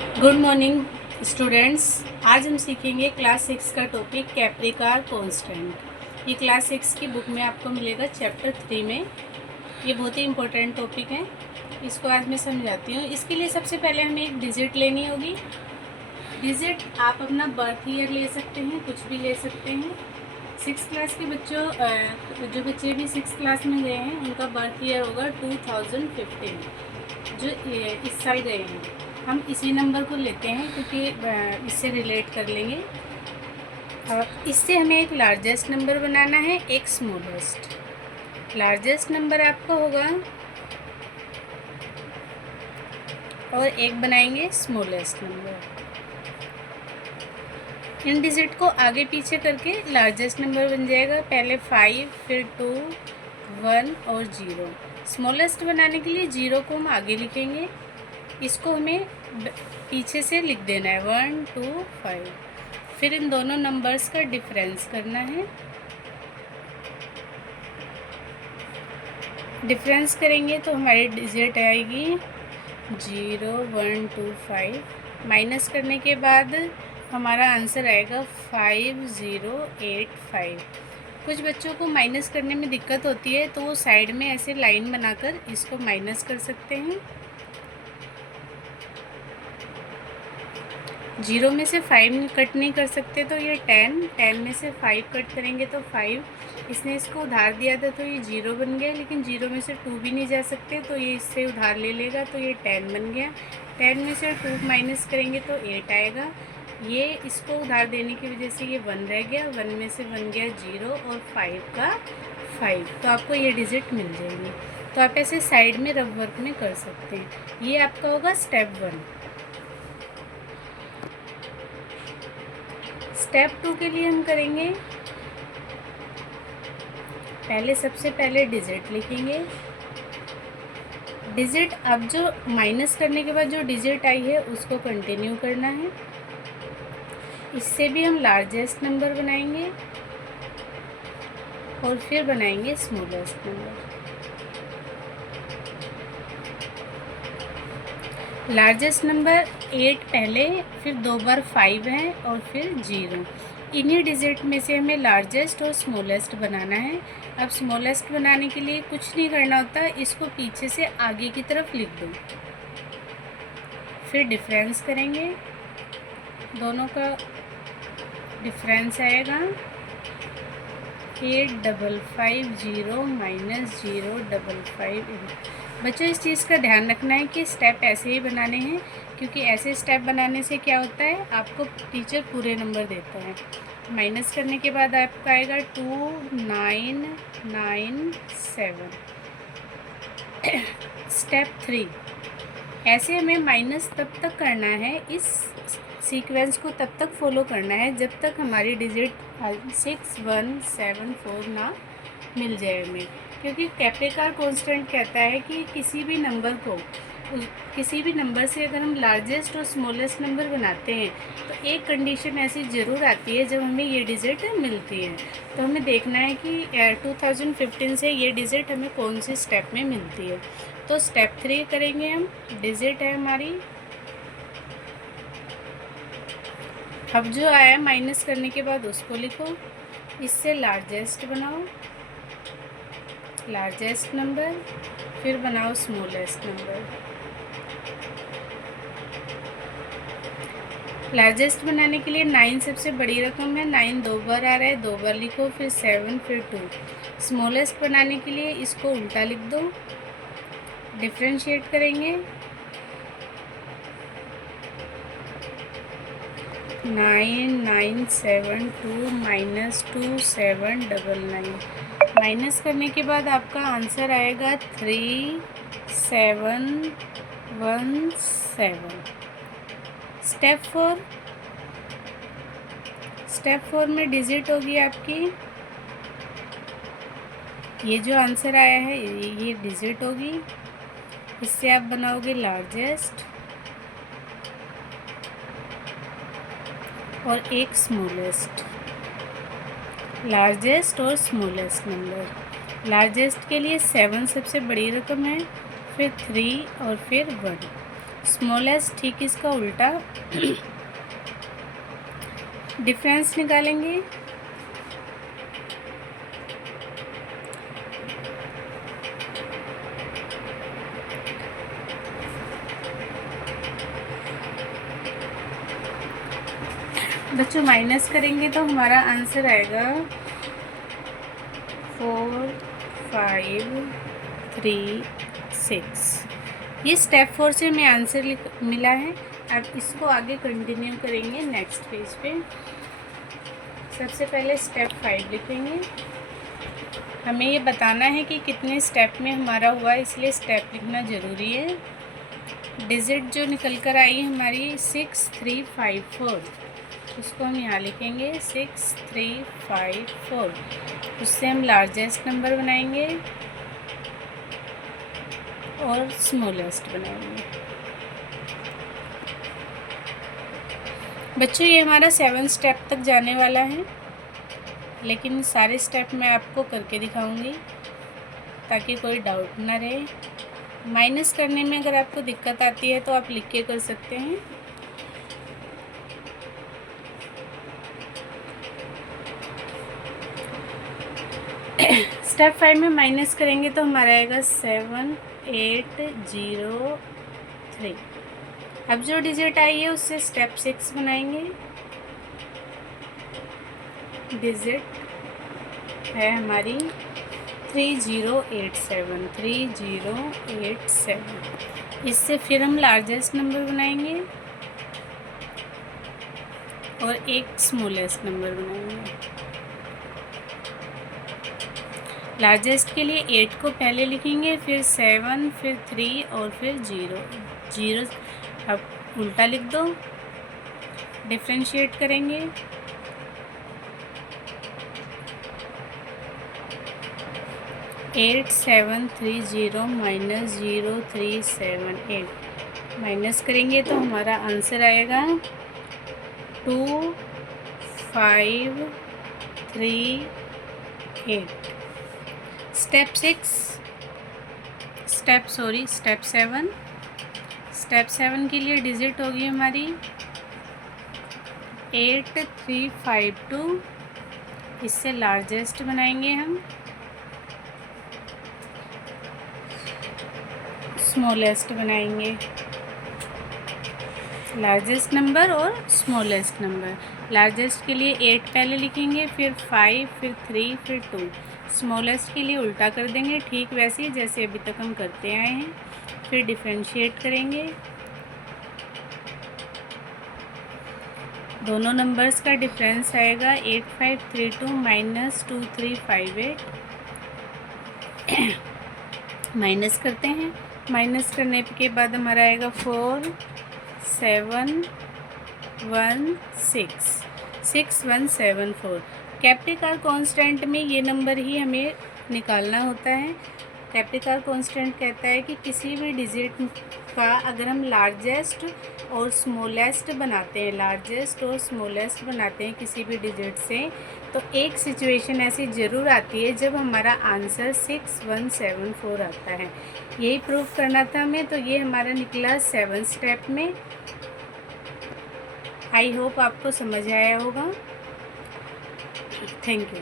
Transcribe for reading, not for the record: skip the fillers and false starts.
Good morning students. आज हम सीखेंगे क्लास 6 का टॉपिक कैप्रिकार कांस्टेंट। ये क्लास 6 की बुक में आपको मिलेगा चैप्टर 3 में। ये बहुत ही इम्पोर्टेंट टॉपिक है, इसको आज मैं समझाती हूँ। इसके लिए सबसे पहले हमें एक डिजिट लेनी होगी। डिजिट आप अपना बर्थ ईयर ले सकते हैं, कुछ भी ले सकते हैं। 6 क्लास के बच्चों जो बच्चे भी 6 क्लास में गए हैं उनका बर्थ ईयर होगा 2015, जो इस साल गए हैं। हम इसी नंबर को लेते हैं क्योंकि इससे रिलेट कर लेंगे। इससे हमें एक लार्जेस्ट नंबर बनाना है, एक स्मॉलेस्ट। लार्जेस्ट नंबर आपका होगा और एक बनाएंगे स्मॉलेस्ट नंबर। इन डिजिट को आगे पीछे करके लार्जेस्ट नंबर बन जाएगा। पहले 5, फिर 2, 1 और 0। स्मॉलेस्ट बनाने के लिए 0 को हम आगे लिखेंगे, इसको हमें पीछे से लिख देना है 1, 2, 5। फिर इन दोनों नंबर्स का डिफरेंस करना है। डिफरेंस करेंगे तो हमारी डिजिट आएगी 0, 1, 2, 5। माइनस करने के बाद हमारा आंसर आएगा 5085। कुछ बच्चों को माइनस करने में दिक्कत होती है तो वो साइड में ऐसे लाइन बनाकर इसको माइनस कर सकते हैं। 0 में से 5 कट नहीं कर सकते तो ये 10 में से 5 कट करेंगे तो 5। इसने इसको उधार दिया था तो ये 0 बन गया, लेकिन 0 में से 2 भी नहीं जा सकते तो ये इससे उधार ले लेगा तो ये 10 बन गया। 10 में से 2 माइनस करेंगे तो 8 आएगा। ये इसको उधार देने की वजह से ये 1 रह गया, 1 में से बन गया 0 और 5 का 5, तो आपको ये डिजिट मिल जाएगी। तो आप ऐसे साइड में रफ वर्क में कर सकते हैं। ये आपका होगा स्टेप 1। स्टेप 2 के लिए हम करेंगे, सबसे पहले डिजिट लिखेंगे। डिजिट अब जो माइनस करने के बाद जो डिजिट आई है उसको कंटिन्यू करना है। इससे भी हम लार्जेस्ट नंबर बनाएंगे और फिर बनाएंगे स्मॉलेस्ट नंबर। लार्जेस्ट नंबर 8 पहले, फिर 2 बार 5 है और फिर 0। इन्हीं डिजिट में से हमें लार्जेस्ट और स्मॉलेस्ट बनाना है। अब स्मॉलेस्ट बनाने के लिए कुछ नहीं करना होता, इसको पीछे से आगे की तरफ लिख दो। फिर डिफरेंस करेंगे, दोनों का डिफरेंस आएगा 8550 माइनस 055। बच्चों इस चीज़ का ध्यान रखना है कि स्टेप ऐसे ही बनाने हैं, क्योंकि ऐसे स्टेप बनाने से क्या होता है, आपको टीचर पूरे नंबर देता है। माइनस करने के बाद आपका आएगा 2997। स्टेप 3, ऐसे हमें माइनस तब तक करना है, इस सीक्वेंस को तब तक फॉलो करना है जब तक हमारी डिजिट 6174 ना मिल जाए हमें। क्योंकि कैप्रिकार कांस्टेंट कहता है कि किसी भी नंबर से अगर हम लार्जेस्ट और स्मॉलेस्ट नंबर बनाते हैं तो एक कंडीशन ऐसी ज़रूर आती है जब हमें ये डिजिट मिलती है। तो हमें देखना है कि 2015 से ये डिजिट हमें कौन से स्टेप में मिलती है। तो स्टेप 3 करेंगे हम। डिजिट है हमारी, अब जो आया माइनस करने के बाद उसको लिखो, इससे लार्जेस्ट बनाओ, लार्जेस्ट नंबर, फिर बनाओ स्मॉलेस्ट नंबर। लार्जेस्ट बनाने के लिए 9 सबसे बड़ी रकम है, 9 2 बार आ रहा है, 2 बार लिखो, फिर 7, फिर 2। स्मॉलेस्ट बनाने के लिए इसको उल्टा लिख दो। डिफ्रेंशिएट करेंगे, 9972 माइनस 2799। माइनस करने के बाद आपका आंसर आएगा 3717। स्टेप 4 में डिजिट होगी आपकी, ये जो आंसर आया है ये डिजिट होगी, इससे आप बनाओगे लार्जेस्ट और एक स्मॉलेस्ट। लार्जेस्ट और स्मॉलेस्ट नंबर, लार्जेस्ट के लिए 7 सबसे बड़ी रकम है, फिर 3 और फिर 1। स्मॉलेस्ट ठीक इसका उल्टा। डिफरेंस निकालेंगे। बच्चों माइनस करेंगे तो हमारा आंसर आएगा 4 5 3 6। ये स्टेप 4 से हमें आंसर मिला है। अब इसको आगे कंटिन्यू करेंगे नेक्स्ट पेज पे। सबसे पहले स्टेप 5 लिखेंगे। हमें ये बताना है कि कितने स्टेप में हमारा हुआ, इसलिए स्टेप लिखना ज़रूरी है। डिजिट जो निकल कर आई है हमारी 6 3 5 4, उसको हम यहाँ लिखेंगे 6 3 5 4। उससे हम लार्जेस्ट नंबर बनाएंगे और स्मॉलेस्ट बनाएंगे। बच्चों ये हमारा 7 स्टेप तक जाने वाला है, लेकिन सारे स्टेप मैं आपको करके दिखाऊंगी ताकि कोई डाउट ना रहे। माइनस करने में अगर आपको दिक्कत आती है तो आप लिख के कर सकते हैं। स्टेप 5 में माइनस करेंगे तो हमारा आएगा 7 8 0 3। अब जो डिजिट आई है उससे स्टेप 6 बनाएंगे। डिजिट है हमारी 3087 3087। इससे फिर हम लार्जेस्ट नंबर बनाएंगे और एक स्मॉलेस्ट नंबर बनाएंगे। लार्जेस्ट के लिए 8 को पहले लिखेंगे, फिर 7, फिर 3 और फिर 0। अब उल्टा लिख दो, डिफ्रेंशिएट करेंगे। -8730 -0378 माइनस करेंगे तो हमारा आंसर आएगा 2538। स्टेप 7 के लिए डिजिट होगी हमारी 8352। इससे लार्जेस्ट बनाएंगे हम, स्मॉलेस्ट बनाएंगे। लार्जेस्ट नंबर और स्मॉलेस्ट नंबर। लार्जेस्ट के लिए 8 पहले लिखेंगे, फिर 5, फिर 3, फिर 2। स्मॉलेस्ट के लिए उल्टा कर देंगे, ठीक वैसे ही जैसे अभी तक हम करते आए हैं। फिर डिफरेंशिएट करेंगे। दोनों नंबर्स का डिफरेंस आएगा 8532 -2358। माइनस करते हैं। माइनस करने के बाद हमारा आएगा 4716 कैप्रिकार कांस्टेंट में ये नंबर ही हमें निकालना होता है। कैप्रिकार कांस्टेंट कहता है कि किसी भी डिजिट का अगर हम लार्जेस्ट और स्मॉलेस्ट बनाते हैं किसी भी डिजिट से, तो एक सिचुएशन ऐसी ज़रूर आती है जब हमारा आंसर 6174 आता है। यही प्रूफ करना था हमें, तो ये हमारा निकला 7 स्टेप में। आई होप आपको समझ आया होगा। Thank you.